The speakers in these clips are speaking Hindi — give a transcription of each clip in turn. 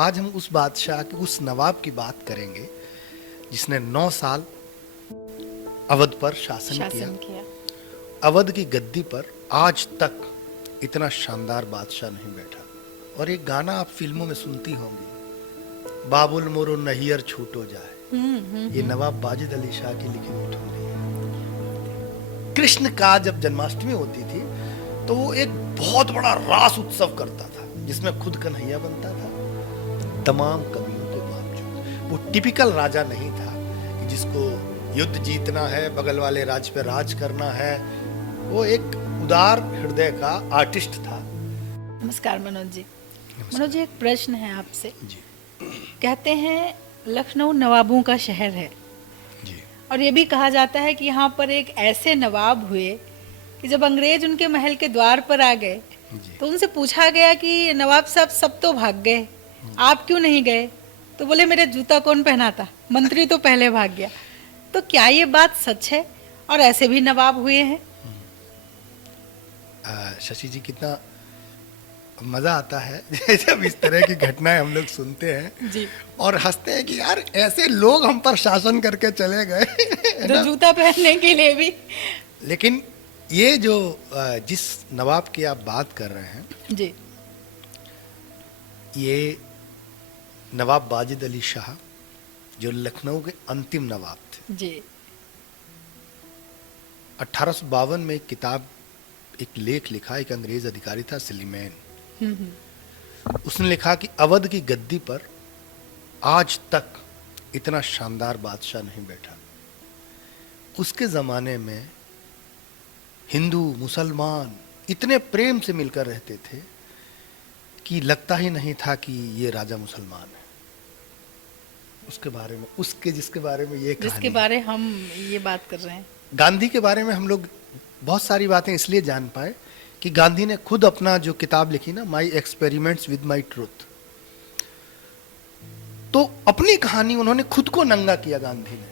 आज हम उस बादशाह के उस नवाब की बात करेंगे जिसने 9 साल अवध पर शासन किया। अवध की गद्दी पर आज तक इतना शानदार बादशाह नहीं बैठा। और एक गाना आप फिल्मों में सुनती होंगी, बाबुल मोरो नहियर छूटो जाए, ये नवाब वाजिद अली शाह की लिखी हुई ठुमरी है। कृष्ण का जब जन्माष्टमी होती थी तो वो एक बहुत बड़ा रास उत्सव करता था जिसमें खुद कन्हैया बनता था। तमाम कमियों के बावजूद वो टिपिकल राजा नहीं था कि जिसको युद्ध जीतना है, बगल वाले राज्य पे राज करना है। वो एक उदार हृदय का आर्टिस्ट था। नमस्कार मनोज जी। मनोज जी, एक प्रश्न है आपसे जी। कहते हैं लखनऊ नवाबों का शहर है जी। और ये भी कहा जाता है कि यहाँ पर एक ऐसे नवाब हुए कि जब अंग्रेज उनके महल के द्वार पर आ गए तो उनसे पूछा गया कि नवाब साहब सब तो भाग गए, आप क्यों नहीं गए? तो बोले मेरे जूता कौन पहनाता, मंत्री तो पहले भाग गया। तो क्या ये बात सच है और ऐसे भी नवाब हुए हैं? शशि जी, कितना मजा आता है जब इस तरह की घटनाएं हम लोग सुनते हैं जी। और हंसते हैं कि यार ऐसे लोग हम पर शासन करके चले गए तो जूता पहनने के लिए भी। लेकिन ये जो जिस नवाब की आप बात कर रहे हैं जी, ये नवाब वाजिद अली शाह जो लखनऊ के अंतिम नवाब थे। जी। 1852 में एक किताब, एक लेख लिखा, एक अंग्रेज अधिकारी था सिलीमैन, उसने लिखा कि अवध की गद्दी पर आज तक इतना शानदार बादशाह नहीं बैठा। उसके जमाने में हिंदू मुसलमान इतने प्रेम से मिलकर रहते थे कि लगता ही नहीं था कि ये राजा मुसलमान है। उसके बारे में, उसके जिसके बारे में ये जिसके बारे हम ये बात कर रहे हैं, गांधी के बारे में हम लोग बहुत सारी बातें इसलिए जान पाए कि गांधी ने खुद अपना जो किताब लिखी ना, my experiments with my truth, तो अपनी कहानी उन्होंने खुद को नंगा किया। गांधी ने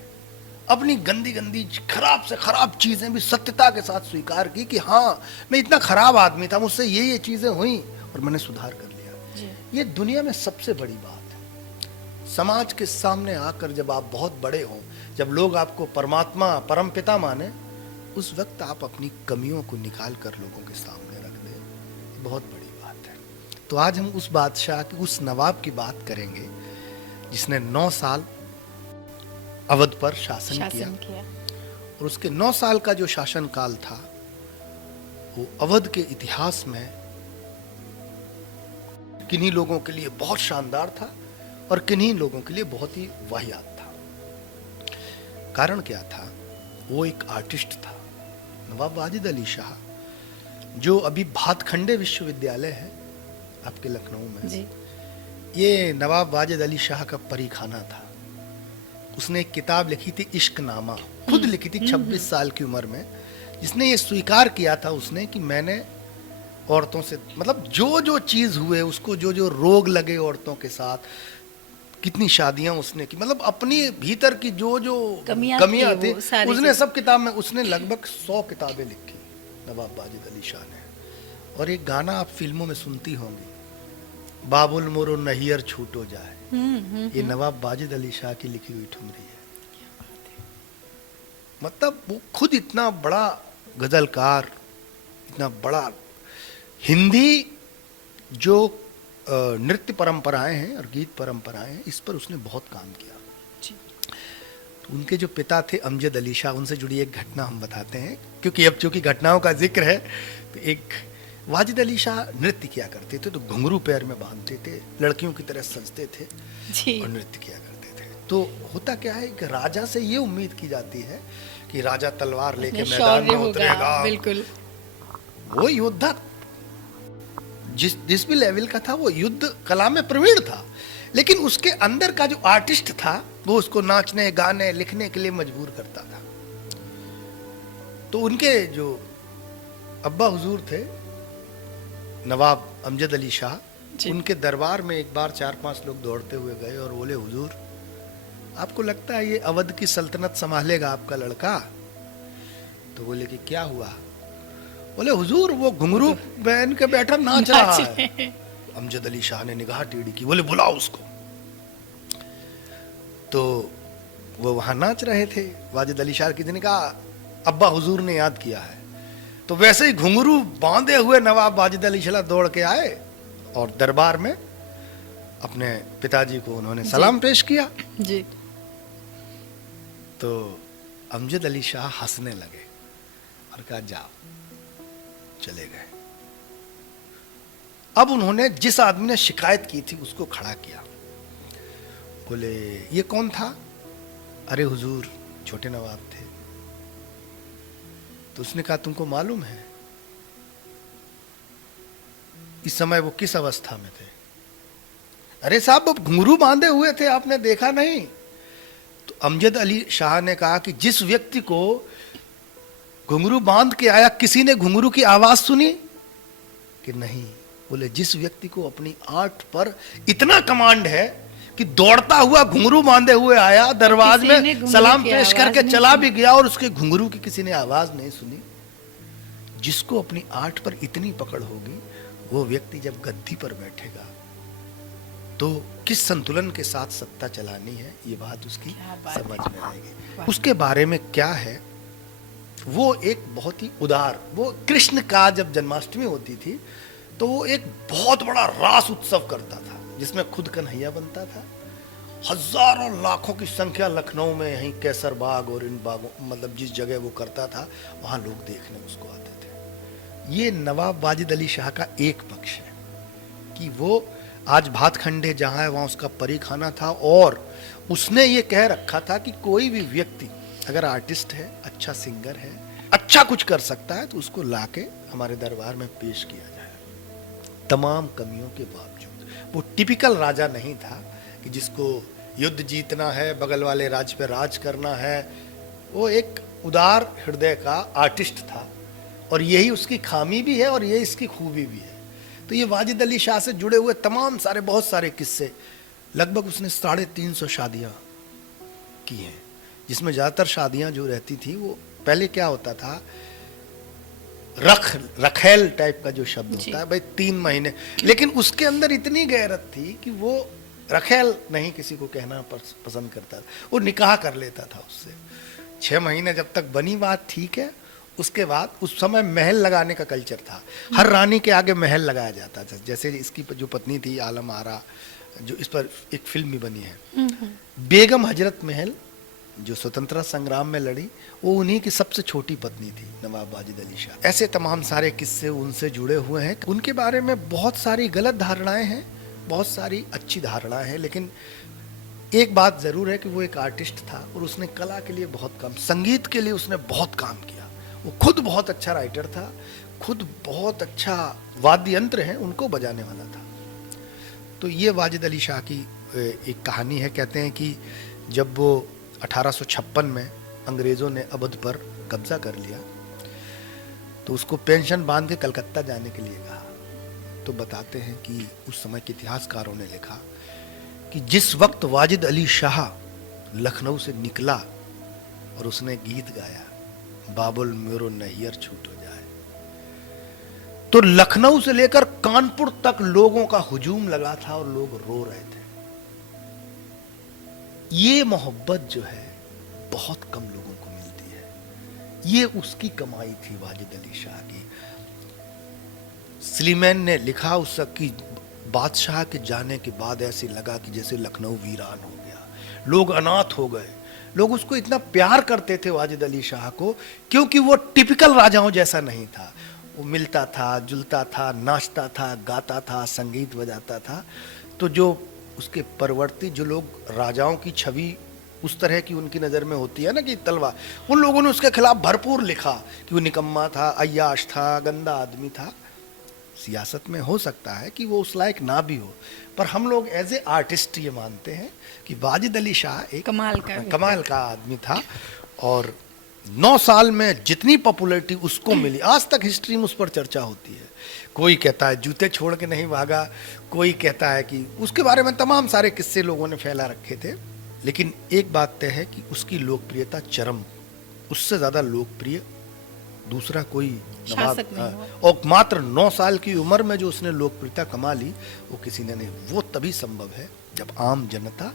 अपनी गंदी गंदी खराब से खराब चीजें भी सत्यता के साथ स्वीकार की कि हाँ, मैं इतना खराब आदमी था, मुझसे ये चीजें हुई और मैंने सुधार कर लिया। ये दुनिया में सबसे बड़ी बात है। समाज के सामने आकर जब आप बहुत बड़े हो, जब लोग आपको परमात्मा, परमपिता माने, उस वक्त आप अपनी कमियों को निकाल कर लोगों के सामने रख दें, बहुत बड़ी बात है। तो आज हम उस बादशाह की, उस नवाब की बात करेंगे जिसने 9 साल अवध पर शासन किया। और उसके 9 साल का जो शासन काल था वो अवध के इतिहास में किन्हीं लोगों के लिए बहुत शानदार था और किन्हीं लोगों के लिए बहुत ही वाहियात था। कारण क्या था? वो एक आर्टिस्ट था, नवाब वाजिद अली शाह, जो अभी भातखंडे विश्वविद्यालय है आपके लखनऊ में जी। ये नवाब वाजिद अली शाह का परीखाना था। उसने एक किताब लिखी थी, इश्क नामा, खुद लिखी थी 26 साल की उम्र में, जिसने ये स्वीकार किया था उसने कि मैंने औरतों से, मतलब जो जो चीज हुए उसको, जो जो रोग लगे औरतों के साथ, कितनी शादियां उसने की, मतलब अपनी भीतर की जो जो कमियां थी उसने सब किताब में, उसने लगभग 100 किताबें लिखी नवाब वाजिद अली शाह ने। और एक गाना आप फिल्मों में सुनती होंगी, बाबुल मोरो नहियर छूटो जाए, ये नवाब वाजिद अली शाह की लिखी हुई ठुमरी है। मतलब वो खुद इतना बड़ा गजलकार, इतना बड़ा हिंदी जो नृत्य परंपराएं हैं और गीत परंपराएं हैं, इस पर उसने बहुत काम किया। तो उनके जो पिता थे अमजद अली शाह, उनसे जुड़ी एक घटना हम बताते हैं, क्योंकि अब चूंकि घटनाओं का जिक्र है तो एक वाजिद अली शाह नृत्य किया करते थे, तो घुंघरू पैर में बांधते थे, लड़कियों की तरह सजते थे और नृत्य किया करते थे। तो होता क्या है कि राजा से ये उम्मीद की जाती है कि राजा तलवार लेके मैदान में उतरेगा, बिल्कुल वो योद्धा जिस भी लेवल का था, वो युद्ध कला में प्रवीण था, लेकिन उसके अंदर का जो आर्टिस्ट था वो उसको नाचने, गाने, लिखने के लिए मजबूर करता था। तो उनके जो अब्बा हुजूर थे नवाब अमजद अली शाह, उनके दरबार में एक बार 4-5 लोग दौड़ते हुए गए और बोले, हुजूर आपको लगता है ये अवध की सल्तनत संभालेगा आपका लड़का? तो बोले कि क्या हुआ? बोले हुजूर वो घुंघरू पहन के बैठा नाच रहा है। अमजद अली शाह ने निगाह टेढ़ी की, बोले बुलाओ उसको। तो वो वहां नाच रहे थे। वाजिद अली शाह किसी ने कहा अब्बा हुजूर ने याद किया है। तो वैसे ही घुंघरू बांधे हुए नवाब वाजिद अली शाह दौड़ के आए और दरबार में अपने पिताजी को उन्होंने सलाम पेश किया जी। तो अमजद अली शाह हंसने लगे और कहा जाओ, चले गए। अब उन्होंने जिस आदमी ने शिकायत की थी उसको खड़ा किया, बोले ये कौन था? अरे हुजूर छोटे नवाब थे। तो उसने कहा तुमको मालूम है इस समय वो किस अवस्था में थे? अरे साहब वो घुंघरू बांधे हुए थे, आपने देखा नहीं? तो अमजद अली शाह ने कहा कि जिस व्यक्ति को घुंघरू बांध के आया, किसी ने घुंघरू की आवाज सुनी कि नहीं? बोले जिस व्यक्ति को अपनी आर्ट पर इतना कमांड है कि दौड़ता हुआ घुंघरू बांधे हुए आया, दरवाज में सलाम पेश करके चला भी गया और उसके घुंघरू की किसी ने आवाज नहीं सुनी। जिसको अपनी आर्ट पर इतनी पकड़ होगी, वो व्यक्ति जब गद्दी पर बैठेगा तो किस संतुलन के साथ सत्ता चलानी है, ये बात उसकी समझ में आएगी। उसके बारे में क्या है, वो एक बहुत ही उदार, वो कृष्ण का जब जन्माष्टमी होती थी तो वो एक बहुत बड़ा रास उत्सव करता था जिसमें खुद कन्हैया बनता था। हजारों लाखों की संख्या लखनऊ में, यहीं कैसर बाग और इन बागों, मतलब जिस जगह वो करता था वहां लोग देखने उसको आते थे। ये नवाब वाजिद अली शाह का एक पक्ष है कि वो आज भातखंडे जहां है वहां उसका परी खाना था और उसने ये कह रखा था कि कोई भी व्यक्ति अगर आर्टिस्ट है, अच्छा सिंगर है, अच्छा कुछ कर सकता है तो उसको लाके हमारे दरबार में पेश किया जाए, तमाम कमियों के बावजूद। वो टिपिकल राजा नहीं था कि जिसको युद्ध जीतना है, बगल वाले राज्य पे राज करना है। वो एक उदार हृदय का आर्टिस्ट था और यही उसकी खामी भी है और यही इसकी खूबी भी है। तो ये वाजिद अली शाह से जुड़े हुए तमाम सारे बहुत सारे किस्से, लगभग उसने 350 शादियां की हैं, जिसमें ज़्यादातर शादियां जो रहती थी वो पहले क्या होता था, रखेल टाइप का जो शब्द होता है भाई, 3 महीने, लेकिन उसके अंदर इतनी गैरत थी कि वो रखेल नहीं किसी को कहना पसंद करता था, वो निकाह कर लेता था उससे। 6 महीने जब तक बनी बात ठीक है, उसके बाद उस समय महल लगाने का कल्चर था, हर रानी के आगे महल लगाया जाता था। जैसे इसकी जो पत्नी थी आलम आरा, जो इस पर एक फिल्म भी बनी है, बेगम हजरत महल जो स्वतंत्रता संग्राम में लड़ी, वो उन्हीं की सबसे छोटी पत्नी थी, नवाब वाजिद अली शाह। ऐसे तमाम सारे किस्से उनसे जुड़े हुए हैं। उनके बारे में बहुत सारी गलत धारणाएं हैं, बहुत सारी अच्छी धारणाएं हैं, लेकिन एक बात जरूर है कि वो एक आर्टिस्ट था और उसने कला के लिए बहुत काम, संगीत के लिए उसने बहुत काम किया। वो खुद बहुत अच्छा राइटर था, खुद बहुत अच्छा वाद्य यंत्र है उनको बजाने वाला था। तो ये वाजिद अली शाह की एक कहानी है। कहते हैं कि जब वो 1856 में अंग्रेज़ों ने अवध पर कब्जा कर लिया तो उसको पेंशन बांध के कलकत्ता जाने के लिए कहा। तो बताते हैं कि उस समय के इतिहासकारों ने लिखा कि जिस वक्त वाजिद अली शाह लखनऊ से निकला और उसने गीत गाया, बाबुल मेरो नैयर छूट हो जाए, तो लखनऊ से लेकर कानपुर तक लोगों का हुजूम लगा था और लोग रो रहे थे। ये मोहब्बत जो है बहुत कम लोगों को मिलती है। ये उसकी कमाई थी वाजिद अली शाह की। स्लीमैन ने लिखा उस की बादशाह के जाने के बाद ऐसे लगा कि जैसे लखनऊ वीरान हो गया, लोग अनाथ हो गए। लोग उसको इतना प्यार करते थे वाजिद अली शाह को, क्योंकि वो टिपिकल राजाओं जैसा नहीं था। वो मिलता था, जुलता था, नाचता था, गाता था, संगीत बजाता था। तो जो उसके परवर्ती जो लोग राजाओं की छवि उस तरह की उनकी नज़र में होती है ना कि तलवा, उन लोगों ने उसके खिलाफ भरपूर लिखा कि वो निकम्मा था, अय्याश था, गंदा आदमी था। सियासत में हो सकता है कि वो उस लायक ना भी हो, पर हम लोग एज ए आर्टिस्ट ये मानते हैं कि वाजिद अली शाह एक कमाल का आदमी था। और 9 साल में जितनी पॉपुलैरिटी उसको मिली, आज तक हिस्ट्री में उस पर चर्चा होती है। कोई कहता है जूते छोड़ के नहीं भागा, कोई कहता है कि उसके बारे में तमाम सारे किस्से लोगों ने फैला रखे थे। लेकिन एक बात तय है कि उसकी लोकप्रियता चरम, उससे ज़्यादा लोकप्रिय दूसरा कोई शासक नहीं नवाब, और मात्र 9 साल की उम्र में जो उसने लोकप्रियता कमा ली, वो किसी ने नहीं। वो तभी संभव है जब आम जनता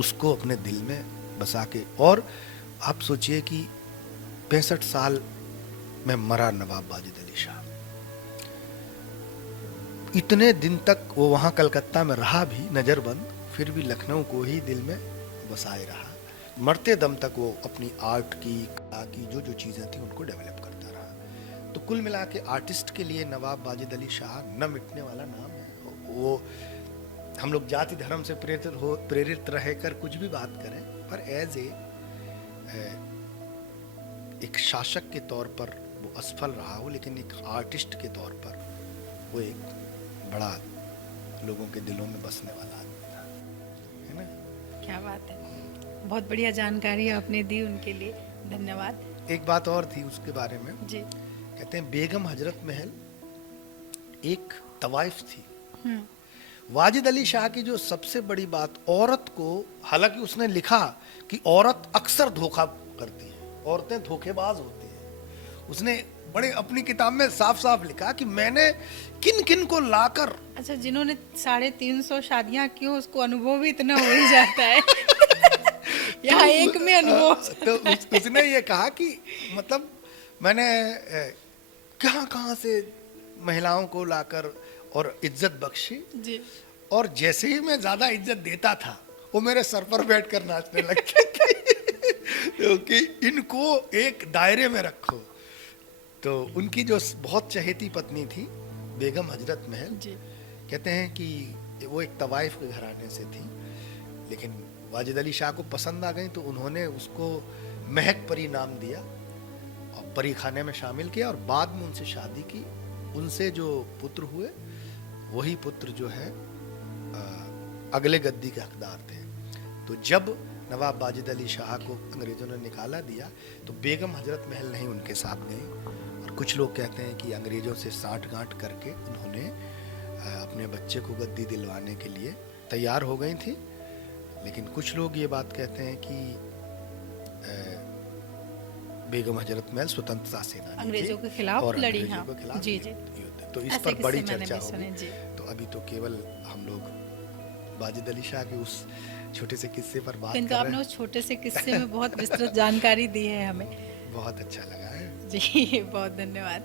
उसको अपने दिल में बसा के। और आप सोचिए कि 65 साल में मरा नवाब वाजिद अली शाह, इतने दिन तक वो वहां कलकत्ता में रहा भी नजरबंद, फिर भी लखनऊ को ही दिल में बसाए रहा। मरते दम तक वो अपनी आर्ट की, कला की जो जो चीजें थी उनको डेवलप करता रहा। तो कुल मिला के आर्टिस्ट के लिए नवाब वाजिद अली शाह न मिटने वाला नाम है। वो हम लोग जाति धर्म से प्रेरित रहकर कुछ भी बात करें, पर एज एक शासक के तौर पर वो असफल रहा हो, लेकिन एक आर्टिस्ट के तौर पर वो एक बड़ा लोगों के दिलों में बसने वाला आदमी था, है ना। क्या बात है, बहुत बढ़िया जानकारी आपने दी, उनके लिए धन्यवाद। एक बात और थी उसके बारे में जी। कहते हैं बेगम हजरत महल एक तवाइफ थी। वाजिद अली शाह की जो सबसे बड़ी बात, औरत को, हालांकि उसने लिखा कि औरत अक्सर धोखा करती है, औरतें धोखेबाज होती हैं, उसने बड़े अपनी किताब में साफ साफ लिखा कि मैंने किन किन को लाकर। अच्छा, जिन्होंने 350 शादियां की हो उसको अनुभव भी इतना हो ही जाता है यहाँ एक में अनुभव तो उसने ये कहा कि मतलब मैंने कहाँ कहाँ से महिलाओं को लाकर और इज्जत बख्शी, जी। और जैसे ही मैं ज्यादा इज्जत देता था वो मेरे सर पर बैठ कर नाचने लगते थे क्योंकि इनको एक दायरे में रखो। तो उनकी जो बहुत चहेती पत्नी थी बेगम हजरत महल जी। कहते हैं कि वो एक तवाइफ के घराने से थी, लेकिन वाजिद अली शाह को पसंद आ गई तो उन्होंने उसको महक परी नाम दिया और परी खाने में शामिल किया, और बाद में उनसे शादी की। उनसे जो पुत्र हुए वही पुत्र जो है अगले गद्दी के हकदार थे। तो जब नवाब वाजिद अली शाह को अंग्रेजों ने निकाला दिया तो बेगम हजरत महल नहीं उनके साथ गई, और कुछ लोग कहते हैं कि अंग्रेजों से साठगांठ करके उन्होंने अपने बच्चे को गद्दी दिलवाने के लिए तैयार हो गई थी। लेकिन कुछ लोग ये बात कहते हैं कि बेगम हजरत महल स्वतंत्रता सेनानी अंग्रेजों थी के खिलाफ और लड़ी। अंग्रेजों हाँ के खिलाफ जी जी। युद्ध। तो इस ऐसे पर बड़ी किस्से मैंने चर्चा भी सुने, होगी। जी। तो अभी तो केवल हम लोग वाजिद अली शाह के उस छोटे से किस्से पर बात किंतु कर रहे आपने हैं। उस छोटे से किस्से में बहुत विस्तृत जानकारी दी है हमें। बहुत अच्छा लगा है। जी बहुत धन्यवाद।